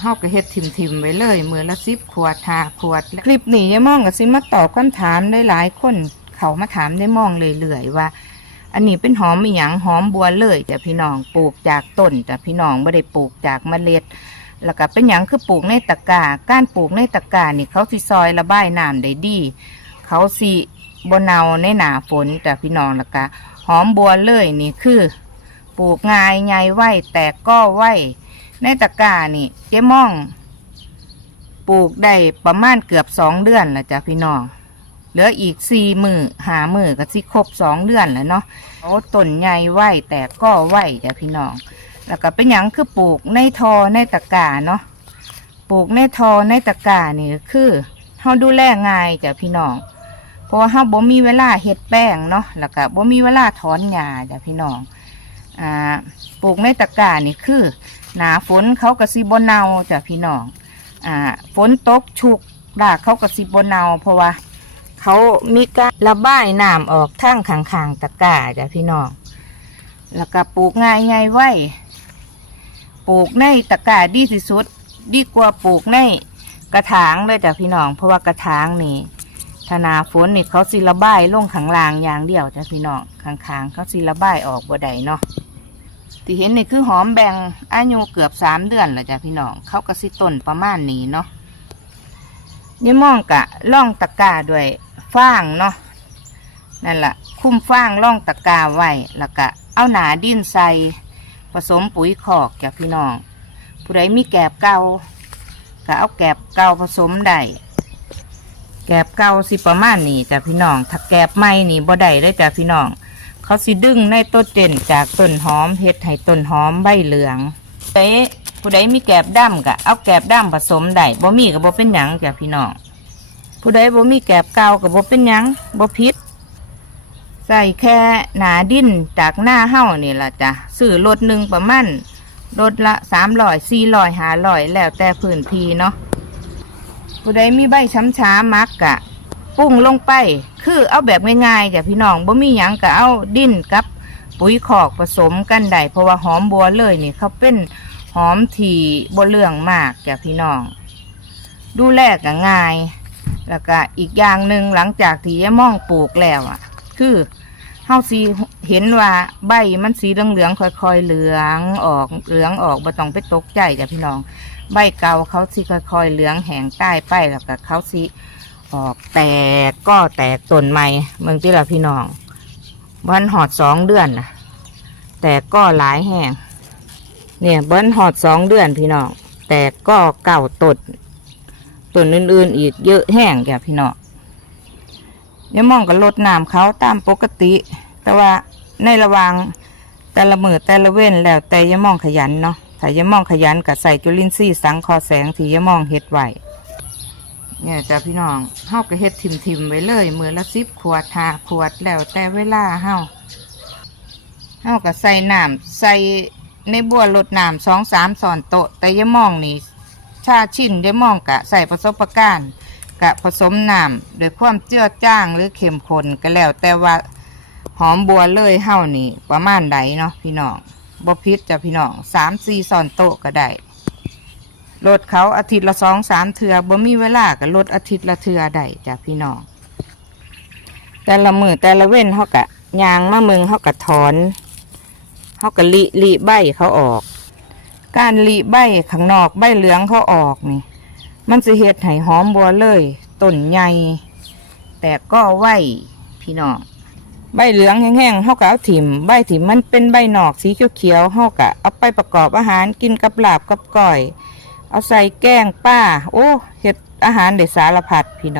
เฮาก็เฮ็ดทิมๆไว้เลยมือละสิบขวดหาขวด คลิปนี้ยายมองก็สิมาตอบคำถามได้หลายๆคนเขามาถามได้มองเรื่อยๆว่า อันนี้เป็นหอมอีหยังหอมบัวเลยจ้ะพี่น้องปลูกจากต้นจ้ะพี่น้องไม่ได้ปลูกจากเมล็ด แล้วก็เป็นหยังคือปลูกในตะกร้าการปลูกในตะกร้านี่เขาสิซอยระบายน้ำได้ดี เขาสิบเนาในหนาฝนจ้ะพี่น้องแล้วก็หอมบัวเลยนี่คือ ปลูกง่ายใหญ่ไวแต่ก็ไว ในตะกร้านี่เจ๊ม่อง ปลูกได้ประมาณเกือบสองเดือนแล้วจ้ะพี่น้องเหลืออีกสี่มือหามือก็สิครบสองเดือนแล้วเนาะโอ้ต้นใหญ่ไหวแต่ก็ไหวจ้ะพี่น้อง แล้วก็เป็นหยังคือปลูกในทอในตะกร้าเนาะปลูกในทอในตะกร้านี่คือเฮาดูแลง่ายจ้ะพี่น้องเพราะว่าเฮาบ่มีเวลาเฮ็ดแป้งเนาะแล้วก็บ่มีเวลาถอนหญ้าจ้ะพี่น้องอ่าปลูกในตะกร้านี่คือ หนาฝนเขาก็สิบ่เนาจ้ะพี่น้องอ่าฝนตกชุกรากเขาก็สิบ่เนาเพราะว่า เขามีการระบายน้ำออกทางขางตะกร้าจ้ะพี่น้องแล้วก็ปลูกง่ายไงไว้ปลูกในตะกร้าดีที่สุด ดีกว่าปลูกในกระถางเลยจ้ะพี่น้อง เพราะว่ากระถางนี่ธนาฝนนี่เขาสิระบายลงข้างลางอย่างเดียวจ้ะพี่น้องข้างๆเขาสิระบายออกบ่ได้เนาะ ที่เห็นนี่คือหอมแบ่งอายุเกือบสามเดือนแล้วจ้ะพี่น้องเขาก็สิต้นประมาณนี้เนาะนี่มองกะล่องตะกาด้วยฟางเนาะนั่นแหละคุ้มฟางล่องตะกาไว้แล้วก็เอาหนาดินใส่ผสมปุ๋ยคอกจากพี่น้อง ผู้ใดมีแกบเก่าก็เอาแกบเก่าผสมได้แกบเก่าสิประมาณนี้จ้ะพี่น้อง ถ้าแกบใหม่นี่บ่ได้เลยจ้ะพี่น้อง เขาสิดึงในต้นเด่นจากต้นหอมเฮ็ดให้ต้นหอมใบเหลืองเต้ผู้ใดมีแกบดำก็เอาแกบดำผสมได้บ่มีก็บ่เป็นหยังจ้ะพี่น้องผู้ใดบ่มีแกบเก่าก็บ่เป็นหยังบ่ผิดใส่แค่หนาดินจากหน้าเฮ้านี่ล่ะจ้ะซื้อรถหนึ่งประมาณรถละสามร้อยสี่ร้อยห้าร้อยแล้วแต่พื้นที่เนาะผู้ใดมีใบช้ำช้ามักกะปรุงลงไป คือเอาแบบง่ายๆจ้ะพี่น้องบ่มีหยังก็เอาดินกับปุ๋ยคอกผสมกันได้เพราะว่าหอมบัวเลยนี่เขาเป็นหอมที่บ่เรื่องมากจ้ะพี่น้อง ดูแลก็ง่าย แล้วก็อีกอย่างหนึ่งหลังจากที่ยม่องปลูกแล้วอะ คือเฮาสีเห็นว่าใบมันสีเหลืองๆค่อยๆเหลืองออกเหลืองออกบ่ต้องไปตกใจจ้ะพี่น้อง ใบเก่าเขาสีค่อยๆเหลืองแห้งใต้ไปแล้วก็เขาสี ออกแตกก็แตกต้นใหม่เมืองที่เราพี่น้องวันหอดสองเดือนนะแต่ก็หลายแห้งเนี่ยเบิ้นหอดสองเดือนพี่น้องแต่ก็เก่าต้นต้นอื่นๆอีกเยอะแห้งแกพี่น้องยายมองก็ลดน้ำเขาตามปกติ แต่ว่าในระว่างแต่ละมือแต่ละเว้นแล้วแต่ยายมองขยันเนาะถ้ายายมองขยันก็ใส่จุลินทรีย์สังคอแสงที่ยายมองเฮ็ดไหว เนี่ยจ้ะพี่น้องเฮาก็เฮ็ดทิมๆไว้เลยมือละสิบขวดหาขวดแล้วแต่เวลาเฮาเฮาก็ใส่น้ำใส่ในบัวลดน้ำสองสามสอนโตะแต่ยมองนี่ชาชิ้นได้มองกะใส่ประสบการกะผสมน้ำโดวยความเจือจ้างหรือเข้มข้นก็แล้ว แต่ว่าหอมบัวเลยเฮานี่ประมาณใดเนาะพี่น้องบ่พิษจ้ะพี่น้องสามสี่ซอนโตะก็ได้ ลดเขาอาทิตย์ละสองสามเทือบ่มีเวลาก็ลดอาทิตย์ละเทือได้จ้ะพี่น้องแต่ละมือแต่ละเว้นเขากะยางมามึงเขากะถอนเขากะลิลิใบเขาออก การลีใบข้างนอกใบเหลืองเขาออกนี่ มันสิเฮ็ดให้หอมบัวเลยต้นใหญ่แต่ก็ไหวพี่น้องใบเหลืองแห้งๆเฮาก็เอาถิ่มใบถิ่มมันเป็นใบหนอกสีเขียวๆเฮาก็เอาไปประกอบอาหารกินกับลาบกับก้อย เอาใส่แกงป้า โอ้เห็ดอาหารเด้สารพัดพี่น้อง